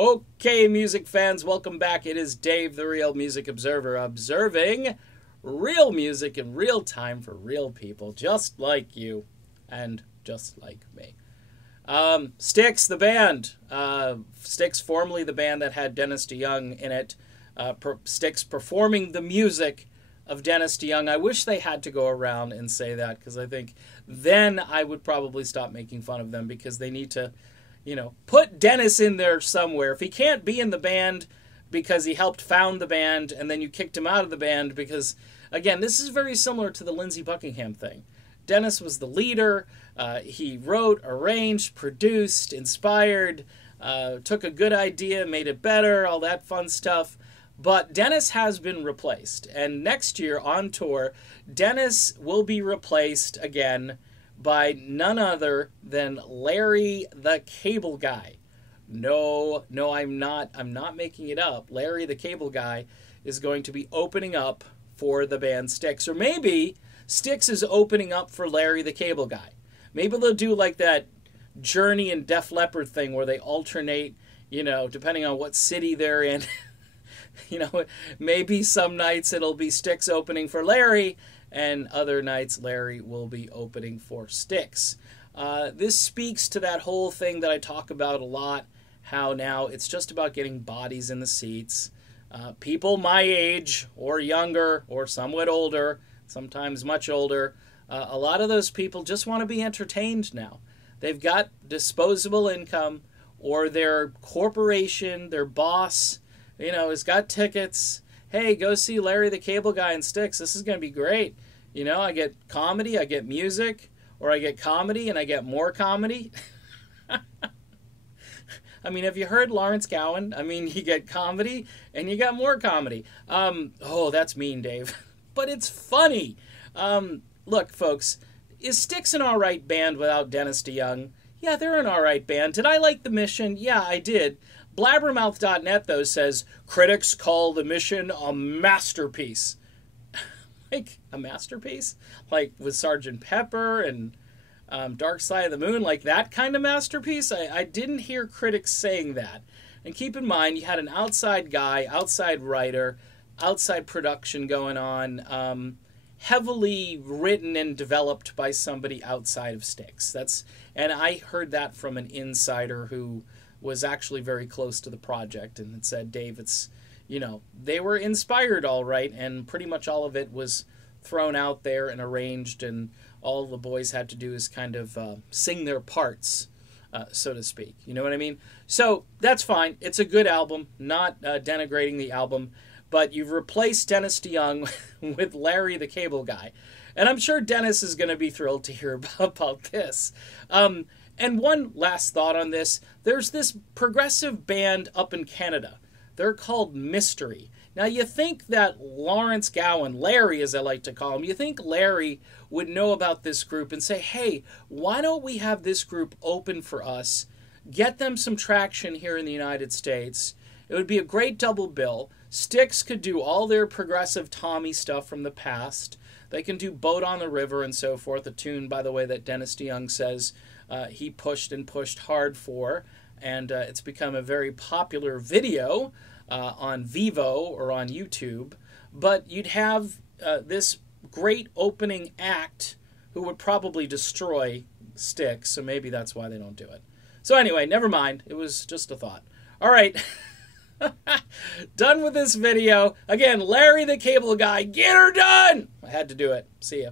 Okay, music fans, welcome back. It is Dave, the Real Music Observer, observing real music in real time for real people, just like you and just like me. Styx, the band. Styx, formerly the band that had Dennis DeYoung in it. Styx performing the music of Dennis DeYoung. I wish they had to go around and say that, because I think then I would probably stop making fun of them, because they need to, put Dennis in there somewhere. If he can't be in the band because he helped found the band and then you kicked him out of the band because, again, this is very similar to the Lindsey Buckingham thing. Dennis was the leader. He wrote, arranged, produced, inspired, took a good idea, made it better, all that fun stuff. But Dennis has been replaced. And next year on tour, Dennis will be replaced again by none other than Larry the Cable Guy. No, I'm not making it up. Larry the Cable Guy is going to be opening up for the band Styx. Or maybe Styx is opening up for Larry the Cable Guy. Maybe they'll do like that Journey and Def Leppard thing where they alternate, depending on what city they're in. Maybe some nights it'll be Styx opening for Larry, and other nights Larry will be opening for Styx. This speaks to that whole thing that I talk about a lot, how now it's just about getting bodies in the seats. People my age or younger or somewhat older, sometimes much older, a lot of those people just want to be entertained now. They've got disposable income, or their corporation, their boss, has got tickets. Hey, go see Larry the Cable Guy and Styx. This is going to be great. I get comedy, I get music, or I get comedy and I get more comedy. Have you heard Lawrence Gowan? You get comedy and you got more comedy. Oh, that's mean, Dave. But it's funny. Look, folks, is Styx an alright band without Dennis DeYoung? Yeah, they're an alright band. Did I like the Mission? Yeah, I did. Blabbermouth.net, though, says, critics call the Mission a masterpiece. Like, a masterpiece? Like, with Sgt. Pepper and Dark Side of the Moon, like that kind of masterpiece? I didn't hear critics saying that. And keep in mind, you had an outside guy, outside writer, outside production going on, heavily written and developed by somebody outside of Styx. And I heard that from an insider who was actually very close to the project, and it said, Dave, it's, they were inspired all right, and pretty much all of it was thrown out there and arranged, and all the boys had to do is kind of sing their parts, so to speak. You know what I mean? So that's fine. It's a good album, not denigrating the album, but you've replaced Dennis DeYoung with Larry the Cable Guy. And I'm sure Dennis is going to be thrilled to hear about this. And one last thought on this. There's this progressive band up in Canada. They're called Mystery. Now, you think that Lawrence Gowan, Larry as I like to call him, you think Larry would know about this group and say, hey, why don't we have this group open for us, get them some traction here in the United States. It would be a great double bill. Styx could do all their progressive Tommy stuff from the past. They can do Boat on the River and so forth, a tune, by the way, that Dennis DeYoung says he pushed and pushed hard for, and it's become a very popular video on Vivo or on YouTube. But you'd have this great opening act who would probably destroy Styx, so maybe that's why they don't do it. So anyway, never mind. It was just a thought. All right. Done with this video. Again, Larry the Cable Guy, get her done! I had to do it. See ya.